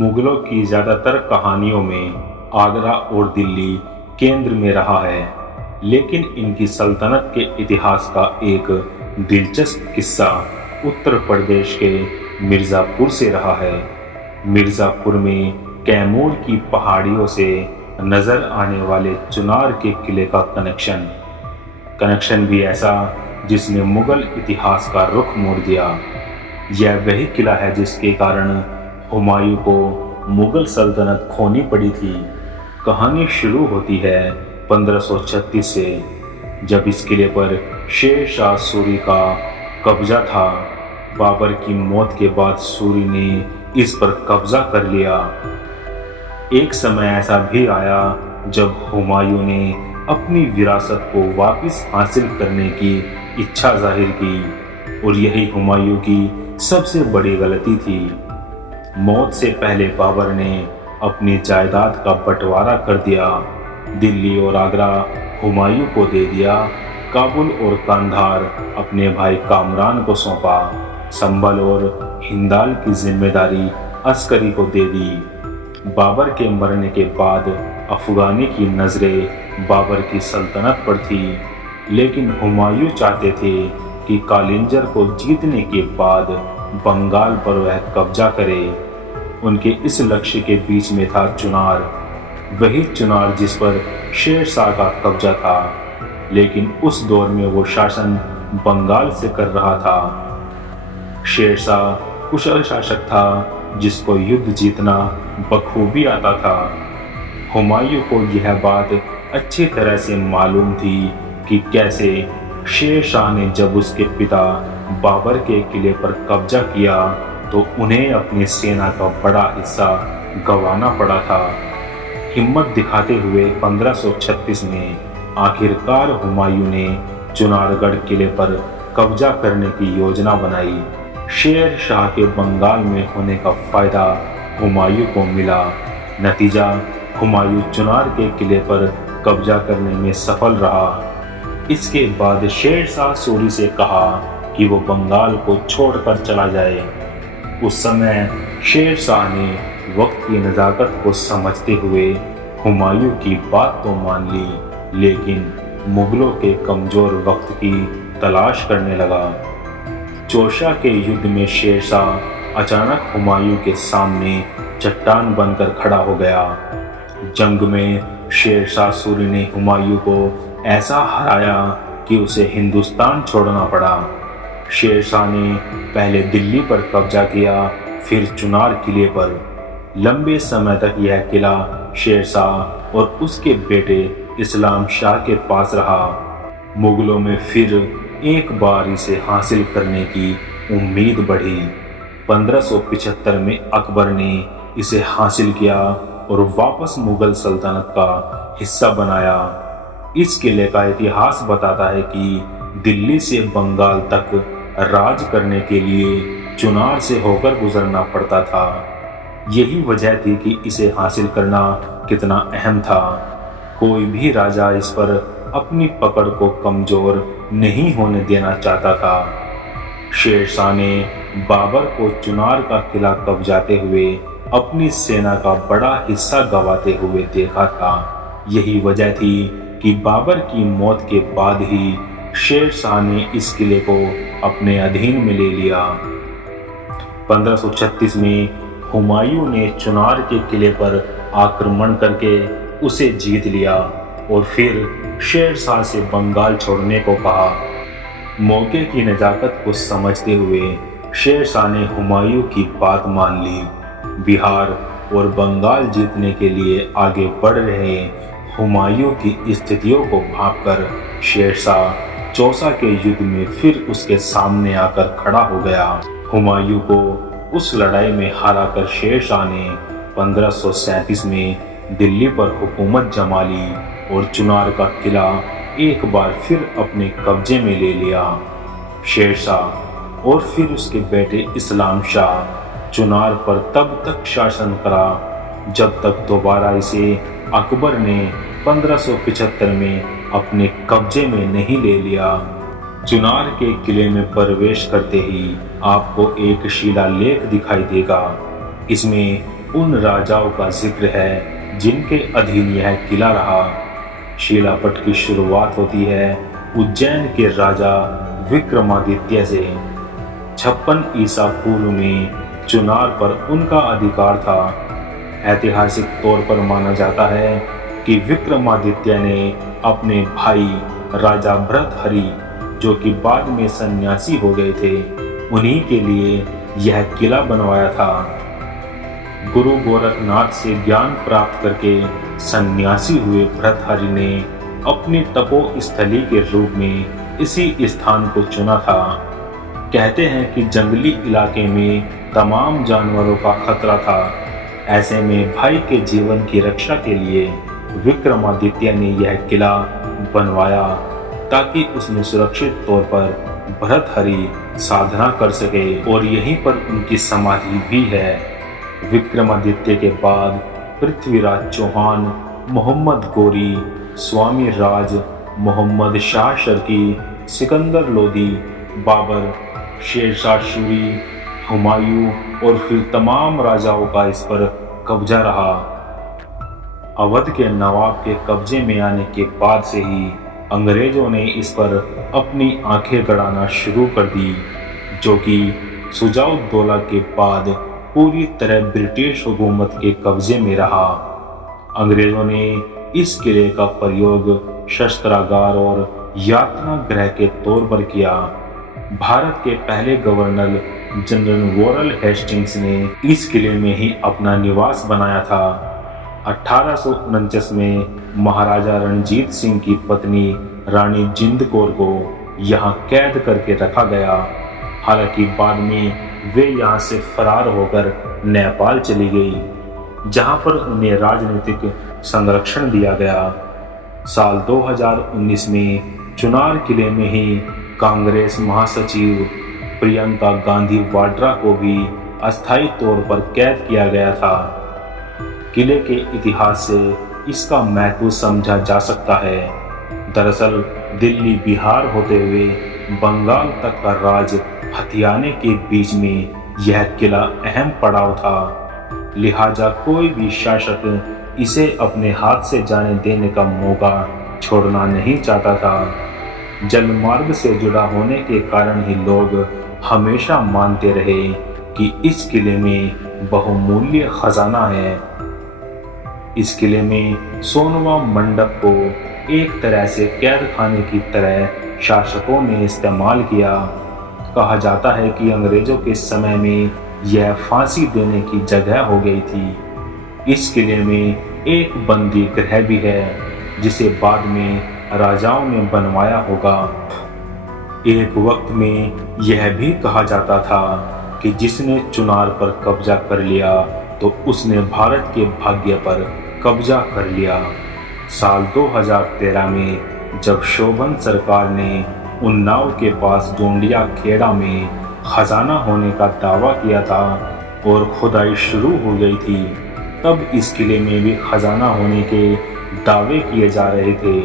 मुगलों की ज़्यादातर कहानियों में आगरा और दिल्ली केंद्र में रहा है, लेकिन इनकी सल्तनत के इतिहास का एक दिलचस्प किस्सा उत्तर प्रदेश के मिर्ज़ापुर से रहा है। मिर्ज़ापुर में कैमूर की पहाड़ियों से नज़र आने वाले चुनार के किले का कनेक्शन भी ऐसा जिसने मुगल इतिहास का रुख मोड़ दिया। यह वही किला है जिसके कारण हुमायूं को मुगल सल्तनत खोनी पड़ी थी। कहानी शुरू होती है 1536 से, जब इस किले पर शेर शाह सूरी का कब्जा था। बाबर की मौत के बाद सूरी ने इस पर कब्जा कर लिया। एक समय ऐसा भी आया जब हुमायूं ने अपनी विरासत को वापस हासिल करने की इच्छा जाहिर की, और यही हुमायूं की सबसे बड़ी गलती थी। मौत से पहले बाबर ने अपनी जायदाद का बंटवारा कर दिया। दिल्ली और आगरा हुमायूं को दे दिया। काबुल और कंधार अपने भाई कामरान को सौंपा। संभल और हिंदाल की जिम्मेदारी अस्करी को दे दी। बाबर के मरने के बाद अफगानी की नजरें बाबर की सल्तनत पर थी, लेकिन हुमायूं चाहते थे कि कालिंजर को जीतने के बाद बंगाल पर वह कब्जा करे। उनके इस लक्ष्य के बीच में था चुनार, वही चुनार जिस पर शेर शाह का कब्जा था, लेकिन उस दौर में वो शासन बंगाल से कर रहा था। शेर शाह कुशल शासक था जिसको युद्ध जीतना बखूबी आता था। हुमायूं को यह बात अच्छी तरह से मालूम थी कि कैसे शेर शाह ने जब उसके पिता बाबर के किले पर कब्जा किया तो उन्हें अपनी सेना का बड़ा हिस्सा गंवाना पड़ा था। हिम्मत दिखाते हुए 1536 में आखिरकार हुमायूं ने चुनारगढ़ किले पर कब्जा करने की योजना बनाई। शेर शाह के बंगाल में होने का फायदा हुमायूं को मिला। नतीजा, हुमायूं चुनार के किले पर कब्जा करने में सफल रहा। इसके बाद शेर शाह सूरी से कहा कि वो बंगाल को छोड़कर चला जाए। उस समय शेर शाह ने वक्त की नज़ाकत को समझते हुए हुमायूं की बात तो मान ली, लेकिन मुगलों के कमज़ोर वक्त की तलाश करने लगा। चौसा के युद्ध में शेर शाह अचानक हुमायूं के सामने चट्टान बनकर खड़ा हो गया। जंग में शेर शाह सूरी ने हुमायूं को ऐसा हराया कि उसे हिंदुस्तान छोड़ना पड़ा। शेर शाह ने पहले दिल्ली पर कब्जा किया, फिर चुनार किले पर। लंबे समय तक यह किला शेर शाह और उसके बेटे इस्लाम शाह के पास रहा। मुगलों में फिर एक बार इसे हासिल करने की उम्मीद बढ़ी। 1575 में अकबर ने इसे हासिल किया और वापस मुगल सल्तनत का हिस्सा बनाया। इस किले का इतिहास बताता है कि दिल्ली से बंगाल तक राज करने के लिए चुनार से होकर गुजरना पड़ता था। यही वजह थी कि इसे हासिल करना कितना अहम था। कोई भी राजा इस पर अपनी पकड़ को कमजोर नहीं होने देना चाहता था। शेर शाह ने बाबर को चुनार का किला कब्जाते हुए अपनी सेना का बड़ा हिस्सा गंवाते हुए देखा था। यही वजह थी कि बाबर की मौत के बाद ही शेर शाह ने इस किले को अपने अधीन में ले लिया। 1536 में हुमायूं ने चुनार के किले पर आक्रमण करके उसे जीत लिया और फिर शेर शाह से बंगाल छोड़ने को कहा। मौके की नज़ाकत को समझते हुए शेर शाह ने हुमायूं की बात मान ली। बिहार और बंगाल जीतने के लिए आगे बढ़ रहे हुमायूं की स्थितियों को भांपकर शेर शाह चौसा के युद्ध में फिर उसके सामने आकर खड़ा हो गया। हुमायूं को उस लड़ाई में हराकर शेर शाह ने 1537 में दिल्ली पर हुकूमत जमा ली और चुनार का किला एक बार फिर अपने कब्जे में ले लिया। शेर शाह और फिर उसके बेटे इस्लाम शाह चुनार पर तब तक शासन करा जब तक दोबारा इसे अकबर ने 1575 में अपने कब्जे में नहीं ले लिया। चुनार के किले में प्रवेश करते ही आपको एक शिलालेख दिखाई देगा। इसमें उन राजाओं का जिक्र है जिनके अधीन यह किला रहा। शिलापट की शुरुआत होती है उज्जैन के राजा विक्रमादित्य से। 56 ईसा पूर्व में चुनार पर उनका अधिकार था। ऐतिहासिक तौर पर माना जाता है कि विक्रमादित्य ने अपने भाई राजा भर्तहरि, जो कि बाद में सन्यासी हो गए थे, उन्हीं के लिए यह किला बनवाया था। गुरु गोरखनाथ से ज्ञान प्राप्त करके सन्यासी हुए भर्तहरि ने अपनी तपोस्थली के रूप में इसी स्थान को चुना था। कहते हैं कि जंगली इलाके में तमाम जानवरों का खतरा था। ऐसे में भाई के जीवन की रक्षा के लिए विक्रमादित्य ने यह किला बनवाया ताकि उसमें सुरक्षित तौर पर भर्तहरि साधना कर सके, और यहीं पर उनकी समाधि भी है। विक्रमादित्य के बाद पृथ्वीराज चौहान, मोहम्मद गोरी, स्वामी राज, मोहम्मद शाह शर्की, सिकंदर लोदी, बाबर, शेरशाह सूरी, हुमायूं और फिर तमाम राजाओं का इस पर कब्जा रहा। अवध के नवाब के कब्जे में आने के बाद से ही अंग्रेजों ने इस पर अपनी आंखें गड़ाना शुरू कर दी, जो कि सुजाउद्दौला के बाद पूरी तरह ब्रिटिश हुकूमत के कब्जे में रहा। अंग्रेजों ने इस किले का प्रयोग शस्त्रागार और यातना गृह के तौर पर किया। भारत के पहले गवर्नर जनरल वॉरेन हेस्टिंग्स ने इस किले में ही अपना निवास बनाया था। 1849 में महाराजा रणजीत सिंह की पत्नी रानी जिंद कौर को यहाँ कैद करके रखा गया। हालांकि बाद में वे यहाँ से फरार होकर नेपाल चली गई, जहाँ पर उन्हें राजनीतिक संरक्षण दिया गया। साल 2019 में चुनार किले में ही कांग्रेस महासचिव प्रियंका गांधी वाड्रा को भी अस्थायी तौर पर कैद किया गया था। किले के इतिहास से इसका महत्व समझा जा सकता है। दरअसल दिल्ली बिहार होते हुए बंगाल तक का राज हथियाने के बीच में यह किला अहम पड़ाव था। लिहाजा कोई भी शासक इसे अपने हाथ से जाने देने का मौका छोड़ना नहीं चाहता था। जलमार्ग से जुड़ा होने के कारण ही लोग हमेशा मानते रहे कि इस किले में बहुमूल्य खजाना है। इस किले में सोनवा मंडप को एक तरह से कैद खाने की तरह शासकों ने इस्तेमाल किया। कहा जाता है कि अंग्रेजों के समय में यह फांसी देने की जगह हो गई थी। इस किले में एक बंदी गृह भी है, जिसे बाद में राजाओं ने बनवाया होगा। एक वक्त में यह भी कहा जाता था कि जिसने चुनार पर कब्जा कर लिया तो उसने भारत के भाग्य पर कब्जा कर लिया। साल 2013 में जब शोभन सरकार ने उन्नाव के पास डोंडिया खेड़ा में खजाना होने का दावा किया था और खुदाई शुरू हो गई थी, तब इस किले में भी खजाना होने के दावे किए जा रहे थे।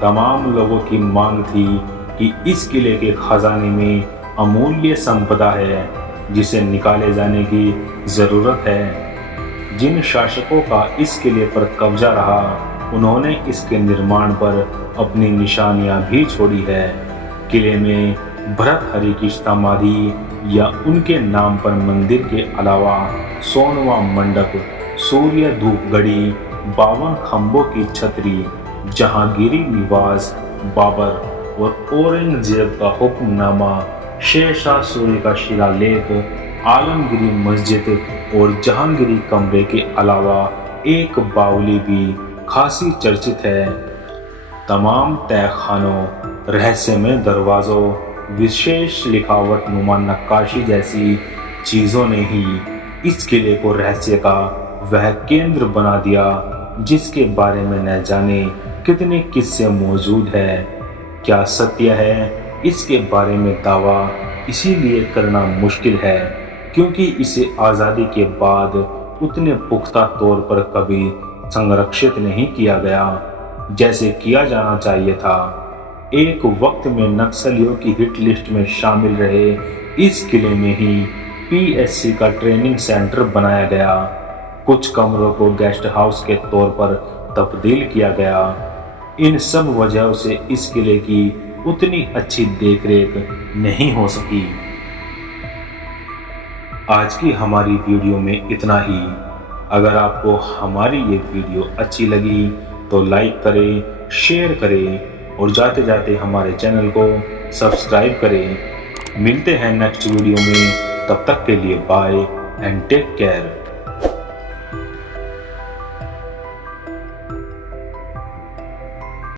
तमाम लोगों की मांग थी कि इस किले के खजाने में अमूल्य संपदा है जिसे निकाले जाने की जरूरत है। जिन शासकों का इस किले पर कब्जा रहा, उन्होंने इसके निर्माण पर अपनी निशानियां भी छोड़ी है। किले में भर्तहरि की समाधि या उनके नाम पर मंदिर के अलावा सोनवा मंडप, सूर्य धूप गढ़ी, 52 खंभों की छतरी, जहांगीरी निवास, बाबर और औरंगजेब का हुक्मनामा, शेरशाह सूरी का शिलालेख, आलमगीरी मस्जिद और जहांगीरी कमरे के अलावा एक बावली भी खासी चर्चित है। तमाम तहखानों, रहस्यमय दरवाज़ों, विशेष लिखावट नुमा नक्काशी जैसी चीज़ों ने ही इस किले को रहस्य का वह केंद्र बना दिया जिसके बारे में न जाने कितने किस्से मौजूद है। क्या सत्य है, इसके बारे में दावा इसीलिए करना मुश्किल है क्योंकि इसे आज़ादी के बाद उतने पुख्ता तौर पर कभी संरक्षित नहीं किया गया जैसे किया जाना चाहिए था। एक वक्त में नक्सलियों की हिट लिस्ट में शामिल रहे इस किले में ही पीएससी का ट्रेनिंग सेंटर बनाया गया। कुछ कमरों को गेस्ट हाउस के तौर पर तब्दील किया गया। इन सब वजहों से इस किले की उतनी अच्छी देखरेख नहीं हो सकी। आज की हमारी वीडियो में इतना ही। अगर आपको हमारी ये वीडियो अच्छी लगी तो लाइक करें, शेयर करें और जाते जाते हमारे चैनल को सब्सक्राइब करें। मिलते हैं नेक्स्ट वीडियो में, तब तक के लिए बाय एंड टेक केयर।